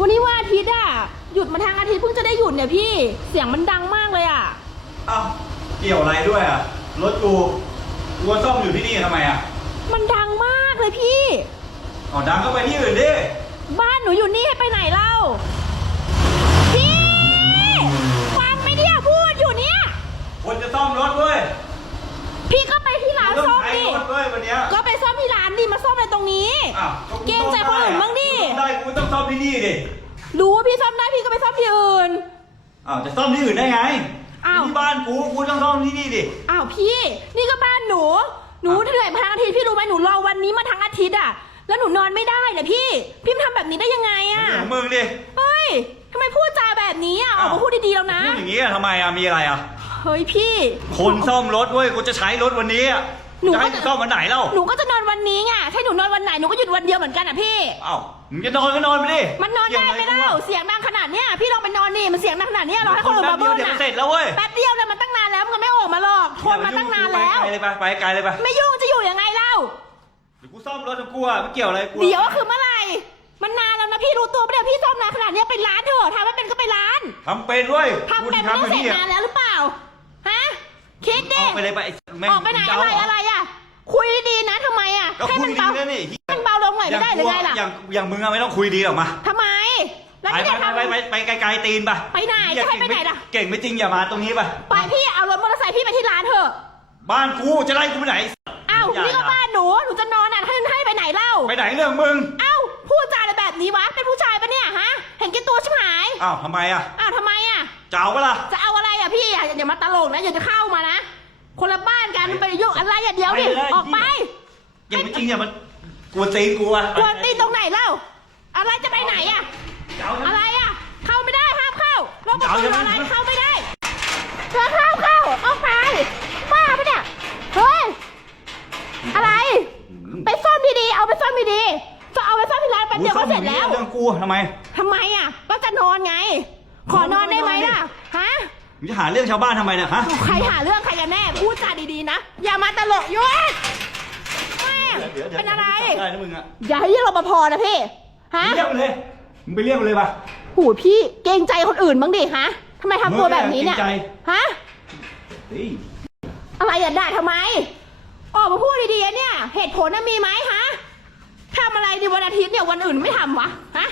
วันนี้วันอาทิตย์อ่ะหยุดมาทางอาทิตย์เพิ่งจะได้หยุดเนี่ยพี่เสียงมันดังมากเลยอ่ะอ้าวเกี่ยวอะไรด้วยอ่ะรถกูซ่อมอยู่ที่นี่ทำไมอ่ะมันดังมากเลยพี่อ๋อดังก็ไปที่อื่นดิบ้านหนูอยู่นี่ให้ไปไหนเล่าพี่ฟังไม่เนี่ยพูดอยู่เนี่ยคนจะซ่อมรถด้วยพี่ก็ไปที่ร้านซ่อมดิก็ไปซ่อมที่ร้านดิมาซ่อมอะไรตรงนี้เกรงใจคนอื่นบ้างดิได้กูต้องซ่อมที่นี่ดิรู้ว่าพี่ซ่อมได้พี่ก็ไปซ่อมที่อื่นจะซ่อมที่อื่นได้ไงที่บ้านกูต้องซ่อมที่นี่ดิพี่นี่ก็บ้านหนูเหนื่อยมาทั้งอาทิตย์พี่รู้ไหมหนูรอวันนี้มาทั้งอาทิตย์อ่ะแล้วหนูนอนไม่ได้เนี่ยพี่ทำแบบนี้ได้ยังไงอ่ะของมึงดิเฮ้ยทำไมพูดจาแบบนี้อ่ะออกมาพูดดีๆแล้วนะพูดอย่างนี้ทำไมมีอะไรเฮ้ยพี่คนซ่อมรถด้วยกูจะใช้รถวันนี้หนูจะให้ซ่อมวันไหนเล่าหนูก็จะนอนวันนี้ไงถ้าหนูนอนวันไหนหนูก็หยุดวันเดียวเหมือนกันอ่ะพี่มึงจะนอนก็นอนไปดิมันนอนได้ไม่เล่าเสียงดังขนาดเนี้ยพี่ลองไปนอนนี่มันเสียงดังขนาดเนี้ยเราให้คนอื่นมาเบิ้ลนะเสร็จแล้วเว้ยแป๊บเดียวเลยมันตั้งนานแล้วมันไม่ออกมาหรอกทนมาตั้งนานแล้วไปไกลเลยไปไม่ยุ่งจะอยู่ยังไงเล่าเดี๋ยวกูซ่อมรถของกูไม่เกี่ยวอะไรกูเดี๋ยวคือเมื่อไหร่มันนานแล้วนะพี่รู้ตัวปะเนี่ยพี่ซ่อมนานขนาดนี้ไปร้านเถอะทำไม่เป็นก็ไปร้านทำเป็นด้วยทำเป็นไม่เสร็จนานแล้วหรือเปล่าฮะคิดดิออกไปเลยไปออกไปไหนอะไรคุยดีนะทำไมให้มันเบามันเบาลงหน่อยไม่ได้หรือไงล่ะอย่างมึงไม่ต้องคุยดีหรอกมาทำไมแล้วนี่ทำไปไกลๆตีนไปไหนจะให้ไปไหนล่ะเก่งไม่จริงอย่ามาตรงนี้ไปพี่เอารถมอเตอร์ไซค์พี่ไปที่ร้านเถอะบ้านกูจะไล่กูไปไหนนี่ก็บ้านหนูจะนอนให้ไปไหนเล่าไปไหนเรื่องมึงพูดจาอะไรแบบนี้วะเป็นผู้ชายปะเนี่ยฮะเห็นแก่ตัวใช่ไหมทำไมทำไมจะเอาปะล่ะจะเอาอะไรพี่อย่ามาตลกนะอย่าจะเข้ามานะคนละบ้านกันไปยุ่งอะไรเดี๋ยวดิออกไปอย่างจริงอย่ามันกวนตีนกูกวนตีนตรงไหนเล่าอะไรจะไปไหนอะไรเข้าไม่ได้ห้ามเข้าเราบอกอะไรเข้าไม่ได้เธอเข้าออกไปบ้าปะเนี่ยเฮ้ยอะไรไปซ่อมดีๆเอาไปซ่อมดีๆจะเอาไปซ่อมที่ร้านแป๊บเดียวก็เสร็จแล้วเรื่องกูทำไมก็จะนอนไงขอนอนได้ไหมล่ะฮะมึงจะหาเรื่องชาวบ้านทำไมเนี่ยฮะใครหาเรื่องใครกันแน่พูดจาดีๆนะอย่ามาตลกยุ่งแม่เป็นอะไรได้นะมึงอย่าให้เรียกรปภนะพี่ฮะเรียกเลยมึงไปเรียกเลยป่ะหูพี่เกรงใจคนอื่นบ้างดิฮะทำไมทำตัวแบบนี้เนี่ยฮะอะไรด่าทำไมออกมาพูดดีๆเนี่ยเหตุผลมีไหมฮะทำอะไรในวันอาทิตย์เนี่ยวันอื่นไม่ทำวะฮะ